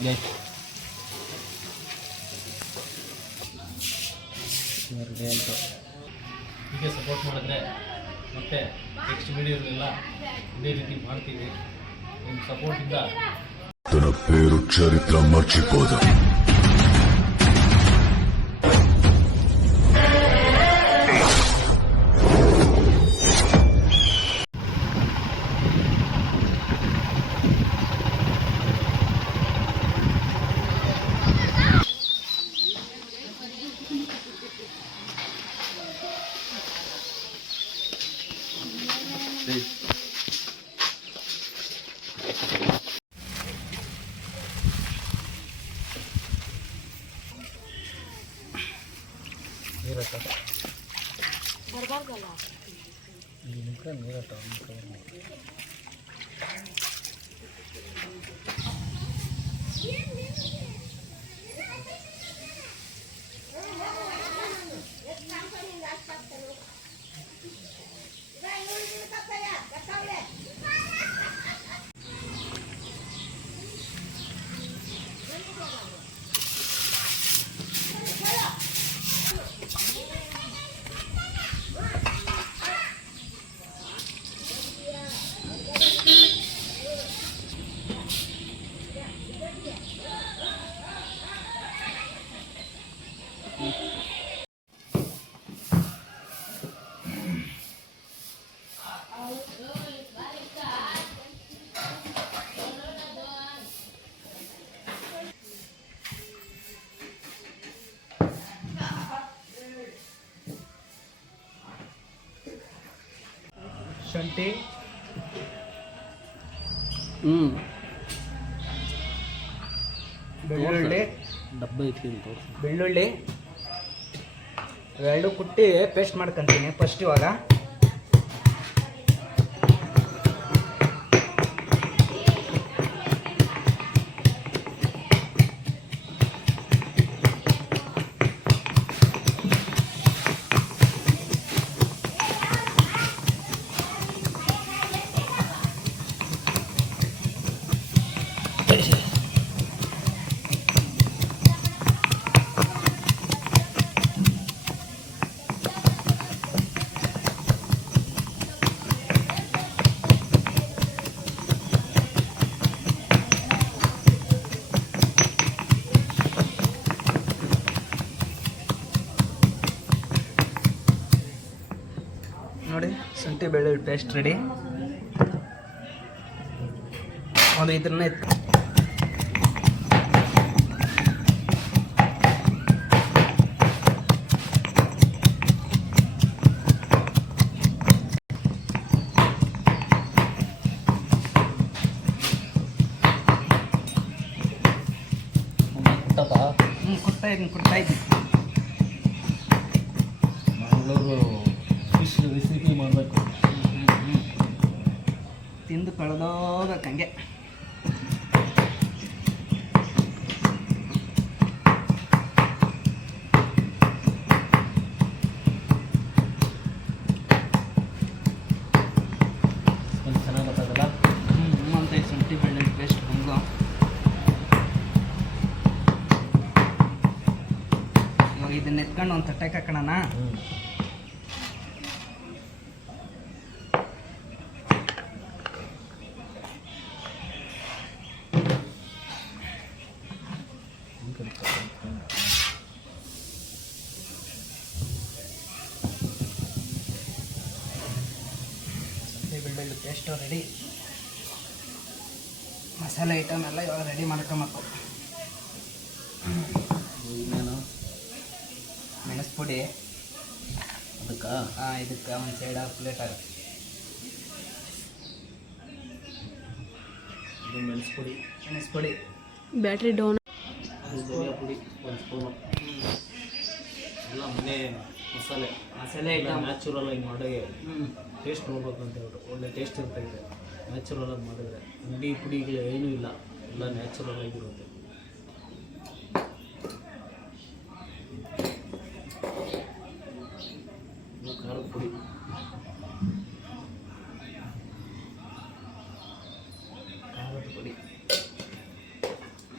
ಹೀಗೆ ಸಪೋರ್ಟ್ ಮಾಡಿದ್ರೆ ಮತ್ತೆ ನೆಕ್ಸ್ಟ್ ವಿಡಿಯೋಗಳೆಲ್ಲ ಇದೇ ರೀತಿ ಮಾಡ್ತೀವಿ. ನಿಮ್ಮ ಸಪೋರ್ಟಿಂದ తన పేరు చరిత్ర మర్చిపోదు. ಶುಂಠಿ, ಬೆಳ್ಳುಳ್ಳಿ, ಡಬ್ಬ ಐತಿ ಬೆಳ್ಳುಳ್ಳಿ ಇವೆರಡು ಕುಟ್ಟಿ ಪೇಸ್ಟ್ ಮಾಡ್ಕೊಂತೀನಿ ಫಸ್ಟ್. ಇವಾಗ ನೋಡಿ ಶುಂಠಿ ಬೆಳ್ಳುಳ್ಳಿ ಪೇಸ್ಟ್ ರೆಡಿ. ಒಂದು ಇದನ್ನ ಕುಟ್ತಾ ಇದ್ದೀನಿ ಮಂಗಳೂರು ಫಿಶ್ ರೆಸಿಪಿ ಮಾಡಬೇಕು. ತಿಂದು ಕಳೆದೋಗಕ್ಕೆ ಹಂಗೆ. ಚೆನ್ನಾಗಿ ಗೊತ್ತಾಗಲ್ಲ. ಅಂತ ಶುಂಠಿ ಬೆಳ್ಳುಳ್ಳಿ ಪೇಸ್ಟ್ ಬಂದು ಇವಾಗ ಇದನ್ನ ಎತ್ಕೊಂಡು ಒಂದು ತಟ್ಟೆಗೆ ಹಾಕೋಣ. ಬೆಳ್ಳುಳ್ಳಿ ಪೇಸ್ಟು ರೆಡಿ. ಮಸಾಲೆ ಐಟಮ್ ಎಲ್ಲ ಇವಾಗ ರೆಡಿ ಮಾಡ್ಕೊಬೇಕು. ಇನ್ನೇನು ಮೆಣಸು ಪುಡಿ ಅದಕ್ಕೆ ಇದಕ್ಕೆ ಒಂದು ಸೈಡ್ ಹಾಫ್ ಪ್ಲೇಟ್ ಆಗುತ್ತೆ. ಇದು ಮೆಣಸು ಪುಡಿ, ಬ್ಯಾಟ್ರಿ ಡೌನ್. ಧನಿಯಾ ಪುಡಿ ಒಂದು ಸ್ಪೂನು, ಎಲ್ಲ ಮನೆ ಮಸಾಲೆ ಐಟಮ್ ನ್ಯಾಚುರಲ್ ಆಗಿ ಮಾಡಿ ಟೇಸ್ಟ್ ನೋಡ್ಬೇಕು ಅಂತ ಹೇಳ್ಬಿಟ್ಟು ಒಳ್ಳೆ ಟೇಸ್ಟ್ ಇರ್ತೈತೆ. ನ್ಯಾಚುರಲ್ ಆಗಿ ಮಾಡಿದ್ರೆ ಅಂಗಡಿ ಪುಡಿಗಳು ಏನೂ ಇಲ್ಲ, ಎಲ್ಲ ನ್ಯಾಚುರಲ್ ಆಗಿರುತ್ತೆ. ಖಾರದ ಪುಡಿ,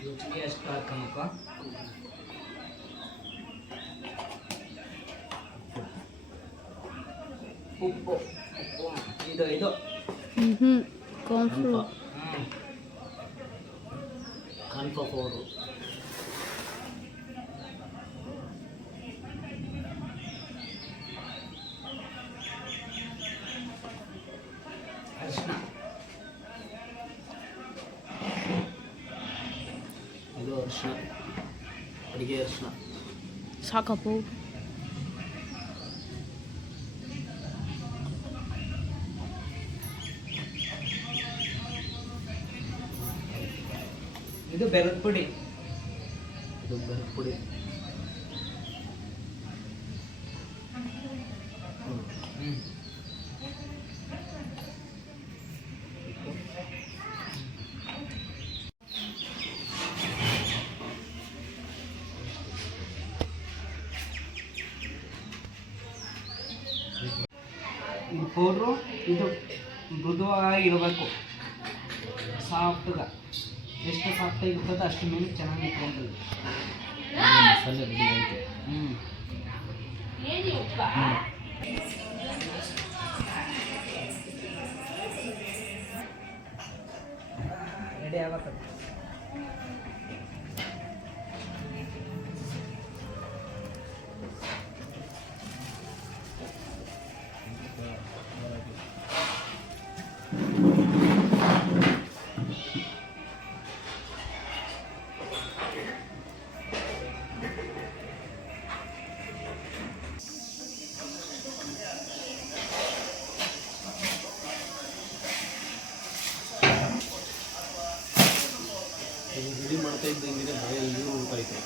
ರುಚಿಗೆ ಎಷ್ಟು ಹಾಕಬೇಕು. ಉಪ್ಪು ಇದು ಕಾರ್ನ್ಫ್ಲೋರ್ ಪೌಡ್ರು, ಅರಿಶಿನ, ಇದು ಅರಿಶಿನ, ಅಡುಗೆ ಅರಿಶಿನ, ಸಾಕಪ್ಪು. ಇದು ಬೆಲ್ಲದ ಪುಡಿ, ಇದು ಬೆಲ್ಲದ ಪುಡಿ, ಇದು ಪೌಡ್ರು. ಇದು ಮೃದುವಾಗಿರಬೇಕು, ಸಾಫ್ಟ್ಗೆ. ಎಷ್ಟು ಸಾಫ್ಟಾಗಿ ಇರ್ತದೆ ಅಷ್ಟು ಮೇಲೆ ಚೆನ್ನಾಗಿ ಇಟ್ಕೊಂತದೆ. ಮಸಾಲೆ ರೆಡಿ ಆಯಿತು. ರೆಡಿ ಆಗತ್ತದ. ರೆಡಿ ಮಾಡ್ತಾ ಇದ್ದಂಗೆ ಬಾಯ ನೀರು ಉಳ್ತಾಯಿತ್ತು.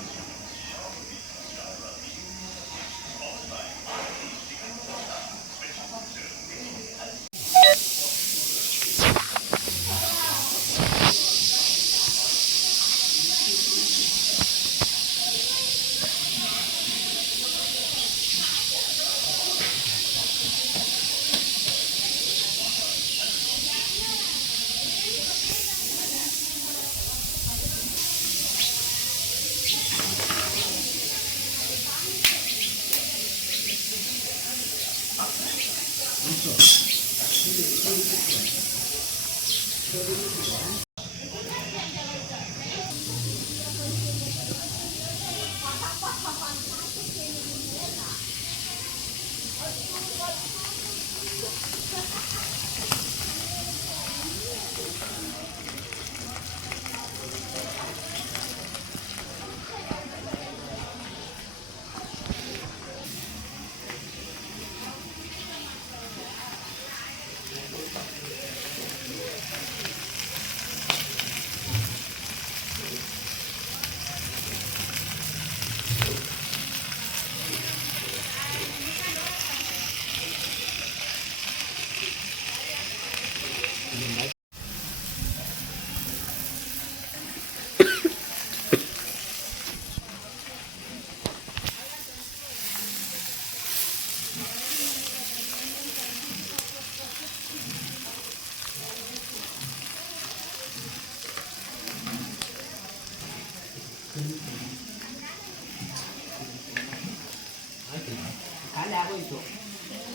ಖಾಲಿ ಆಗೋಯ್ತು.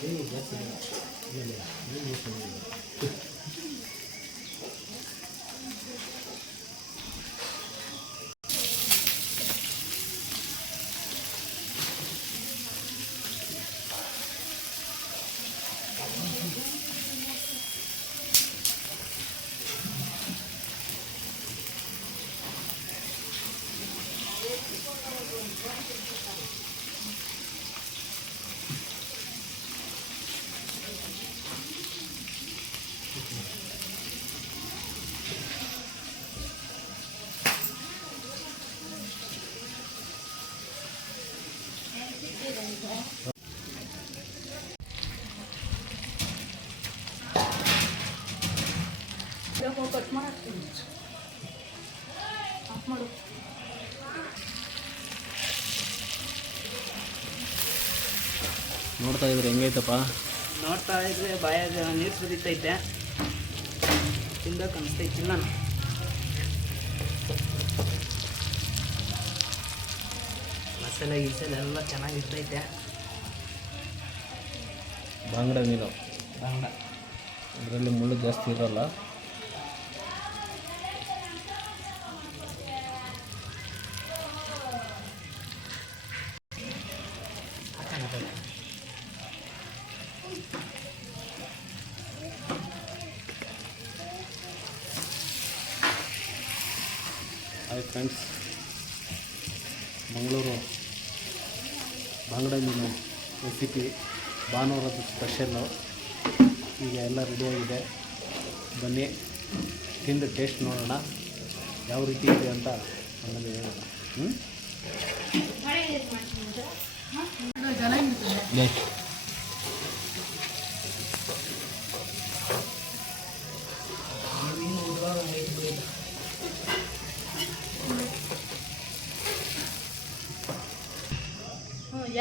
ಏನು ಜಾಸ್ತಿ ಇಲ್ಲ, ಕಟ್ ಮಾಡ್ತೀನಿ. ಆಫ್ ಮಾಡು. ನೋಡ್ತಾ ಇದ್ರೆ ಹೆಂಗೈತಪ್ಪ. ನೋಡ್ತಾ ಇದ್ರೆ ಬಾಯಾಗ ನೀರು ಸುರಿತೈತೆ, ತಿಂದಕ್ಕೆ ಅನಿಸ್ತೈತಿಲ್ಲ. ಮಸಾಲೆ ಗಿಸಾಲೆ ಎಲ್ಲ ಚೆನ್ನಾಗಿರ್ತೈತೆ. ಬಾಂಗ್ಡ ಮೀನು, ಬಾಂಗ್ಡ ಇದರಲ್ಲಿ ಮುಳ್ಳು ಜಾಸ್ತಿ ಇರೋಲ್ಲ. ಹಾಯ್ ಫ್ರೆಂಡ್ಸ್, ಮಂಗಳೂರು ಬಾಂಗ್ಡ ಮೀನು ರೆಸಿಪಿ ಭಾನುವಾರದ ಸ್ಪೆಷಲ್ಲು. ಈಗ ಎಲ್ಲ ರೆಡಿಯಾಗಿದೆ, ಬನ್ನಿ ತಿಂದು ಟೇಸ್ಟ್ ನೋಡೋಣ ಯಾವ ರೀತಿ ಇದೆ ಅಂತ ಆಮೇಲೆ ಹೇಳೋಣ.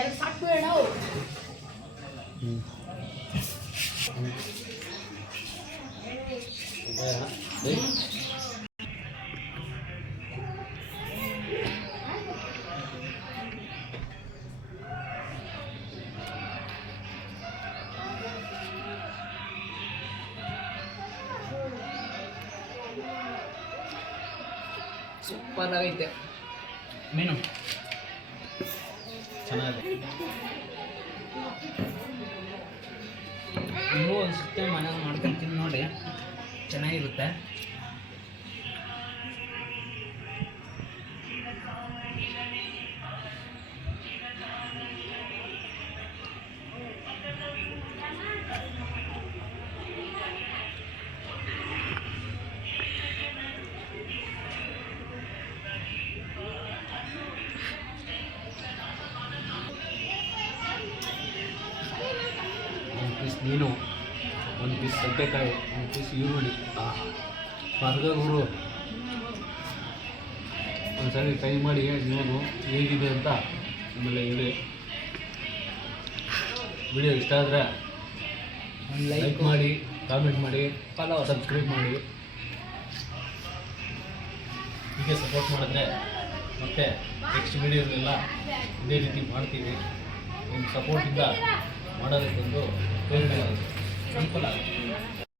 ಎರಡು ಸಾಕು ಬೇಡ. ಸೂಪರ್ ಆಗೈತೆ ಮೀನು, ಚೆನ್ನಾಗಿದೆ. ನೀವು ಒಂದು ಸುತ್ತ ಮನೆಗೆ ಮಾಡ್ಕೊಂಡು ತಿಂದು ನೋಡಿ, ಚೆನ್ನಾಗಿರುತ್ತೆ. ಒಂದು ಪೀಸ್ ಮೀನು, ಒಂದು ಪೀಸ್ ಸೌತೆಕಾಯಿ, ಒಂದು ಪೀಸ್ ಈರುಳ್ಳಿ, ಬರ್ಗರು. ಒಂದ್ಸರಿ ಟ್ರೈ ಮಾಡಿ ನೀವು ಹೇಗಿದೆ ಅಂತ ಆಮೇಲೆ ಹೇಳಿ. ವಿಡಿಯೋ ಇಷ್ಟ ಆದರೆ ಒಂದು ಲೈಕ್ ಮಾಡಿ, ಕಾಮೆಂಟ್ ಮಾಡಿ, ಫಾಲೋ ಸಬ್ಸ್ಕ್ರೈಬ್ ಮಾಡಿ. ಹೀಗೆ ಸಪೋರ್ಟ್ ಮಾಡಿದ್ರೆ ಮತ್ತೆ ನೆಕ್ಸ್ಟ್ ವಿಡಿಯೋನೆಲ್ಲ ಇದೇ ರೀತಿ ಮಾಡ್ತೀವಿ. ನಿಮ್ಮ ಸಪೋರ್ಟಿಂದ ಮಾಡೋದಕ್ಕೊಂದು ಪ್ರೇರಣೆ ಆಗುತ್ತೆ, ಅನುಕೂಲ ಆಗುತ್ತೆ.